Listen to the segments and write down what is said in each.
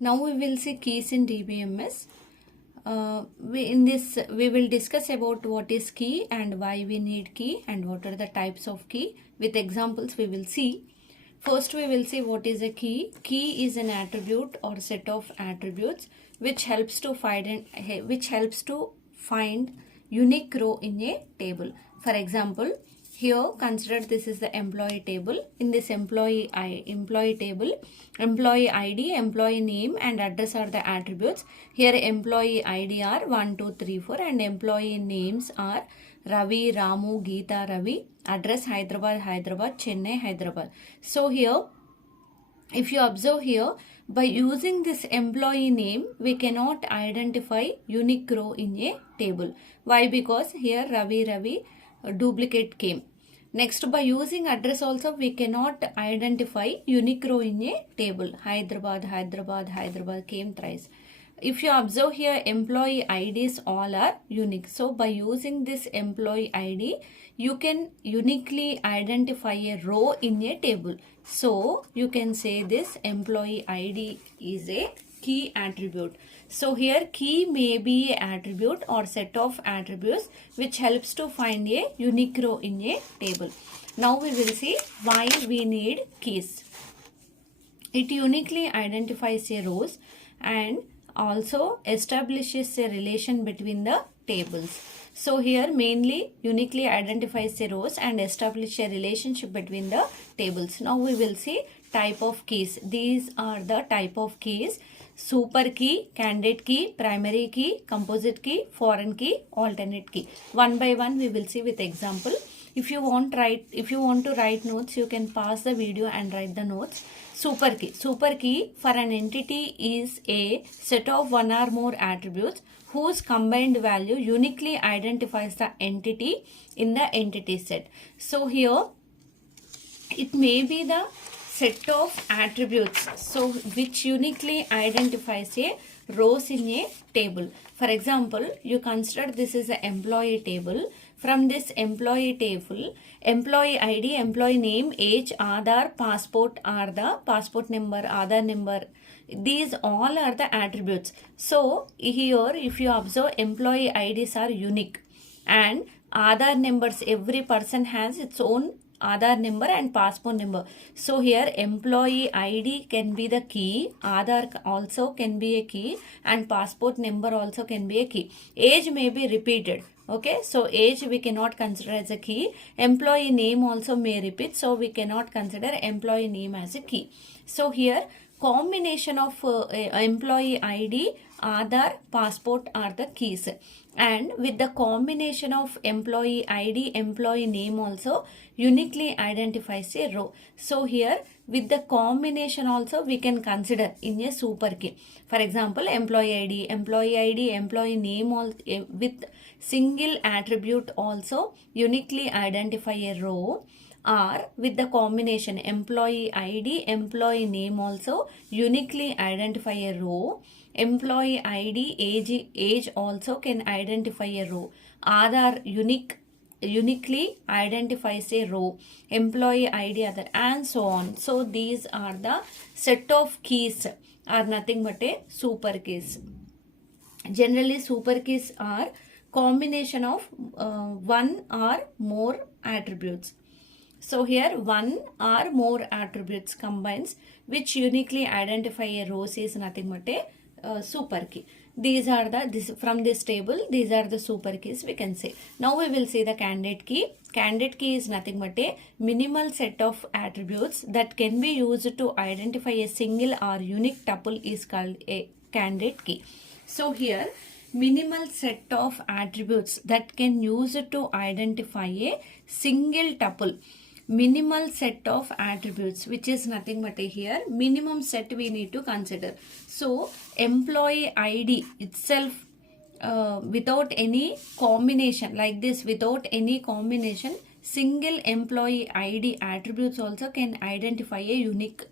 Now we will see keys in dbms. We will discuss about what is key and why we need key and what are the types of key. With examples we will see. First we will see what is a key. Key is an attribute or set of attributes which helps to find unique row in a table. For example, here consider this is the employee table. In this employee table, employee ID, employee name and address are the attributes. Here employee ID are 1, 2, 3, 4 and employee names are Ravi, Ramu, Geeta, Ravi. Address Hyderabad, Chennai, Hyderabad. So here, if you observe here, by using this employee name, we cannot identify unique row in a table. Why? Because here Ravi, duplicate came. Next, by using address also, we cannot identify unique row in a table. Hyderabad came thrice. If you observe here, employee IDs all are unique. So, by using this employee ID, you can uniquely identify a row in a table. So, you can say this employee ID is a key attribute. So, here key may be an attribute or set of attributes which helps to find a unique row in a table. Now, we will see why we need keys. It uniquely identifies a rows and also establishes a relation between the tables. So here mainly uniquely identifies the rows and establish a relationship between the tables. Now we will see type of keys. These are the type of keys: super key, candidate key, primary key, composite key, foreign key, alternate key. One by one we will see with example. If you want to write notes, you can pause the video and write the notes. Super key. Super key for an entity is a set of one or more attributes whose combined value uniquely identifies the entity in the entity set. So here it may be the set of attributes so which uniquely identifies a rows in a table. For example, you consider this is an employee table. From this employee table, employee ID, employee name, age, Aadhaar, passport are the passport number, Aadhaar number. These all are the attributes. So here if you observe, employee IDs are unique and Aadhaar numbers, every person has its own Aadhaar number and passport number. So here employee ID can be the key, Aadhaar also can be a key and passport number also can be a key. Age may be repeated. Okay, so age we cannot consider as a key. Employee name also may repeat, so we cannot consider employee name as a key. So here combination of employee ID, Aadhaar, passport are the keys. And with the combination of employee ID, employee name also uniquely identifies a row. So here with the combination also we can consider in a super key. For example, employee ID, employee name all, with single attribute also uniquely identify a row, or with the combination employee ID, employee name also uniquely identify a row, employee ID, age also can identify a row, Aadhaar uniquely identifies a row, employee ID other, and so on. So these are the set of keys are nothing but a super keys. Generally super keys are combination of one or more attributes. So here one or more attributes combines which uniquely identify a rows is nothing but a super key. These are from this table, these are the super keys we can say. Now we will see the candidate key. Candidate key is nothing but a minimal set of attributes that can be used to identify a single or unique tuple is called a candidate key. So here minimal set of attributes that can use to identify a single tuple. Minimal set of attributes which is nothing but a here minimum set we need to consider. So employee ID itself without any combination like this, without any combination, single employee ID attributes also can identify a unique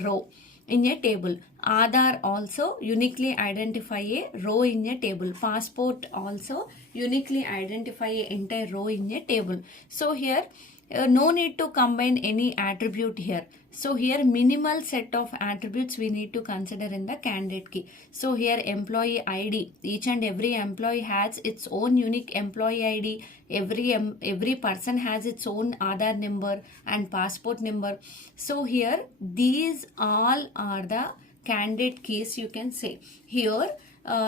row in a table. Aadhaar also uniquely identify a row in a table. Passport also uniquely identify an entire row in a table. So here No need to combine any attribute here. So here minimal set of attributes we need to consider in the candidate key. So here employee ID, each and every employee has its own unique employee ID. Every person has its own Aadhaar number and passport number. So here these all are the candidate keys, you can say. Here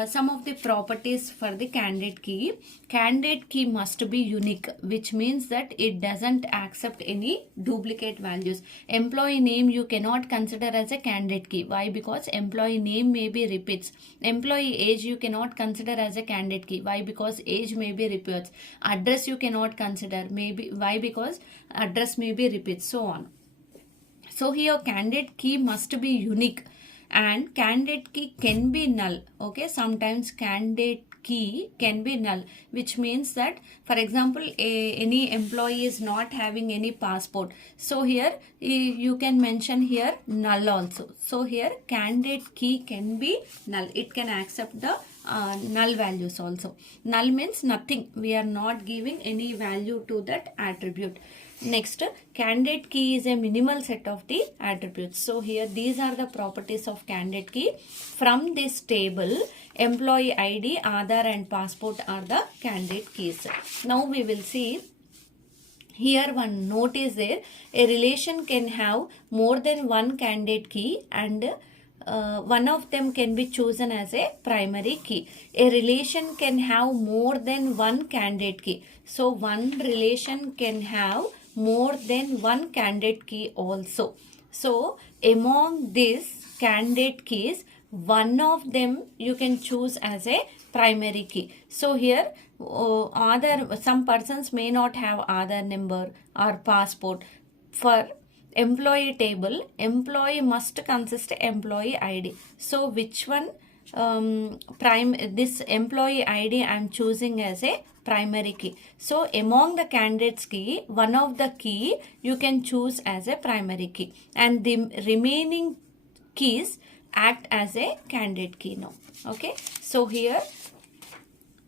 some of the properties for the candidate key. Candidate key must be unique, which means that it doesn't accept any duplicate values. Employee name you cannot consider as a candidate key. Why? Because employee name may be repeats. Employee age you cannot consider as a candidate key. Why? Because age may be repeats. Address you cannot consider. Maybe why? Because address may be repeats. So on. So here candidate key must be unique, and candidate key can be null. Okay, sometimes candidate key can be null, which means that, for example, any employee is not having any passport. So here you can mention here null also. So here candidate key can be null. It can accept the null values also. Null means nothing. We are not giving any value to that attribute. Next, candidate key is a minimal set of the attributes. So here these are the properties of candidate key. From this table, employee ID, Aadhaar and passport are the candidate keys. Now we will see. Here one note is there. A relation can have more than one candidate key, and one of them can be chosen as a primary key. A relation can have more than one candidate key. So one relation can have more than one candidate key also. So among these candidate keys, one of them you can choose as a primary key. So here some persons may not have Aadhaar number or passport. For employee table, employee must consist employee ID. So which one this employee ID I am choosing as a primary key. So among the candidates key, one of the key you can choose as a primary key, and the remaining keys act as a candidate key now. Okay, so here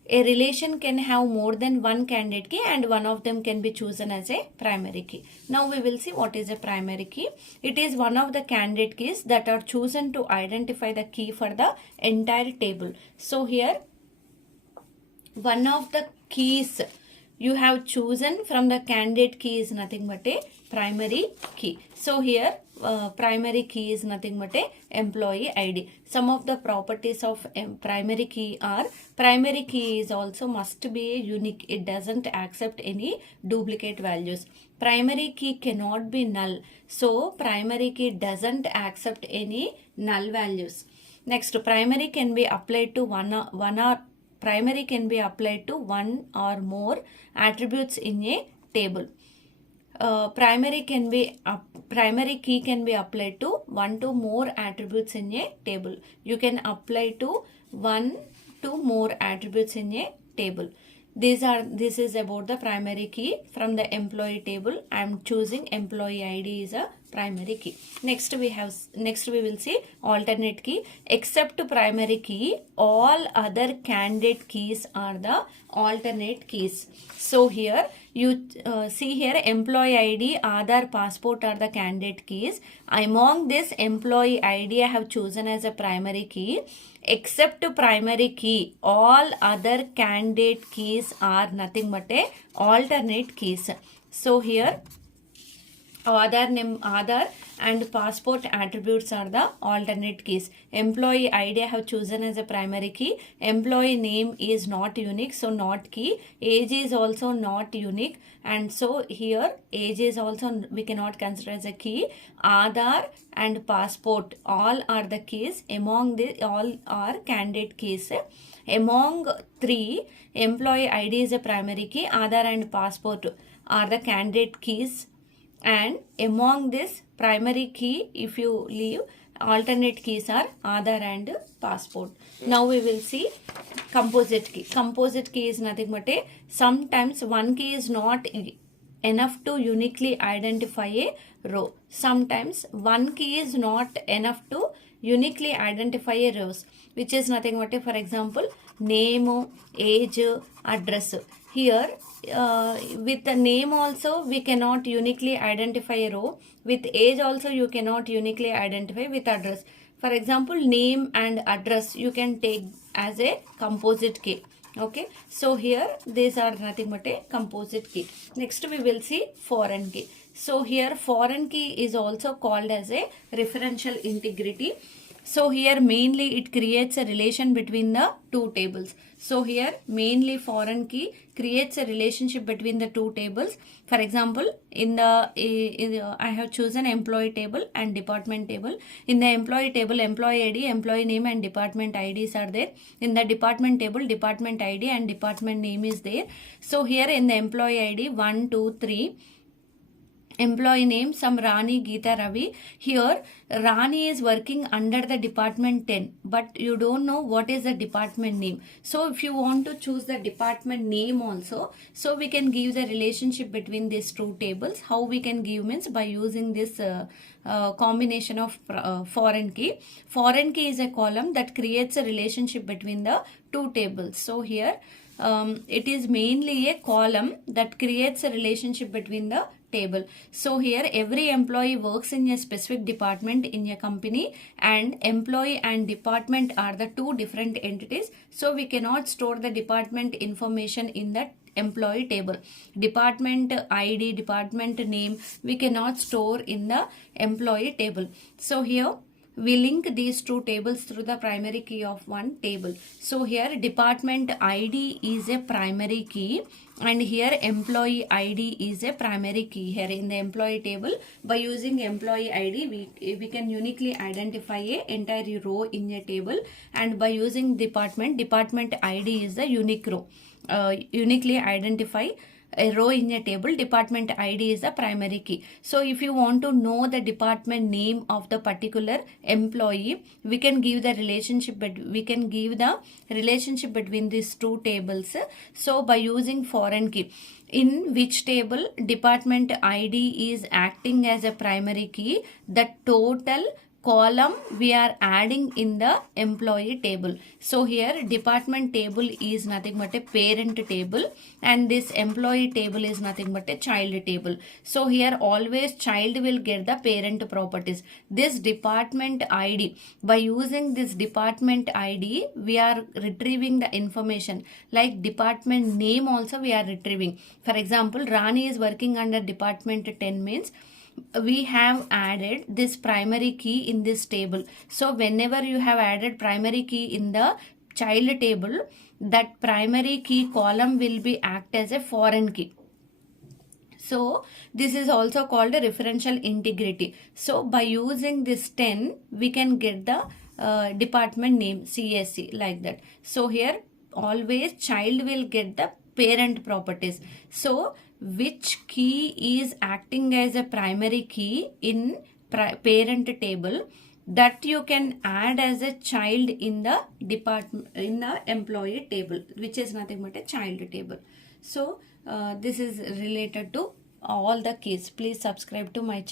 a relation can have more than one candidate key, and one of them can be chosen as a primary key. Now we will see what is a primary key. It is one of the candidate keys that are chosen to identify the key for the entire table. So here one of the keys you have chosen from the candidate key is nothing but a primary key. So here primary key is nothing but a employee ID. Some of the properties of primary key are, primary key is also must be unique. It doesn't accept any duplicate values. Primary key cannot be null. So primary key doesn't accept any null values. Next, primary can be applied to primary can be applied to one or more attributes in a table. Primary key can be applied to one to more attributes in a table. You can apply to one to more attributes in a table. This is about the primary key. From the employee table, I am choosing employee ID is a primary key. Next we will see alternate key. Except primary key, all other candidate keys are the alternate keys. So here you see here employee ID, Aadhaar, passport are the candidate keys. Among this employee ID I have chosen as a primary key. Except primary key, all other candidate keys are nothing but a alternate keys. So here Aadhaar and passport attributes are the alternate keys. Employee ID I have chosen as a primary key. Employee name is not unique, so not key. Age is also not unique, and so here age is also we cannot consider as a key. Aadhaar and passport all are the keys. Among the all are candidate keys. Among three, employee ID is a primary key. Aadhaar and passport are the candidate keys. And among this primary key, if you leave, alternate keys are Aadhaar and passport. Now we will see composite key. Composite key is nothing but a, sometimes one key is not enough to uniquely identify a row. Sometimes one key is not enough to uniquely identify a rows, which is nothing but a, for example, name, age, address. here with the name also we cannot uniquely identify a row. With age also you cannot uniquely identify. With address, for example, name and address you can take as a composite key. Okay, so here these are nothing but a composite key. Next we will see foreign key. So here foreign key is also called as a referential integrity. So here mainly it creates a relation between the two tables. So here mainly foreign key creates a relationship between the two tables. For example, I have chosen employee table and department table. In the employee table, employee ID, employee name and department IDs are there. In the department table, department ID and department name is there. So here in the employee ID 1, 2, 3. Employee name some Rani Geeta Ravi. Here Rani is working under the department 10, but you don't know what is the department name. So if you want to choose the department name also, so we can give the relationship between these two tables. How we can give means by using this combination of foreign key. Foreign key is a column that creates a relationship between the two tables. So here it is mainly a column that creates a relationship between the table. So here every employee works in a specific department in a company, and employee and department are the two different entities. So we cannot store the department information in the employee table. Department ID, department name we cannot store in the employee table. So here we link these two tables through the primary key of one table. So here department ID is a primary key, and here employee ID is a primary key. Here in the employee table, by using employee ID we can uniquely identify a entire row in a table, and by using department ID is the unique row. Uniquely identify a row in a table. Department ID is the primary key. So if you want to know the department name of the particular employee, we can give the relationship, but we can give the relationship between these two tables. So by using foreign key, in which table department ID is acting as a primary key, the total column we are adding in the employee table. So here department table is nothing but a parent table, and this employee table is nothing but a child table. So here always child will get the parent properties. This department ID, by using this department ID we are retrieving the information, like department name also we are retrieving. For example, Rani is working under department 10 means we have added this primary key in this table. So whenever you have added primary key in the child table, that primary key column will be act as a foreign key. So this is also called a referential integrity. So by using this 10 we can get the department name CSC, like that. So here always child will get the parent properties. So which key is acting as a primary key in parent table, that you can add as a child in the employee table, which is nothing but a child table. So this is related to all the keys. Please subscribe to my channel.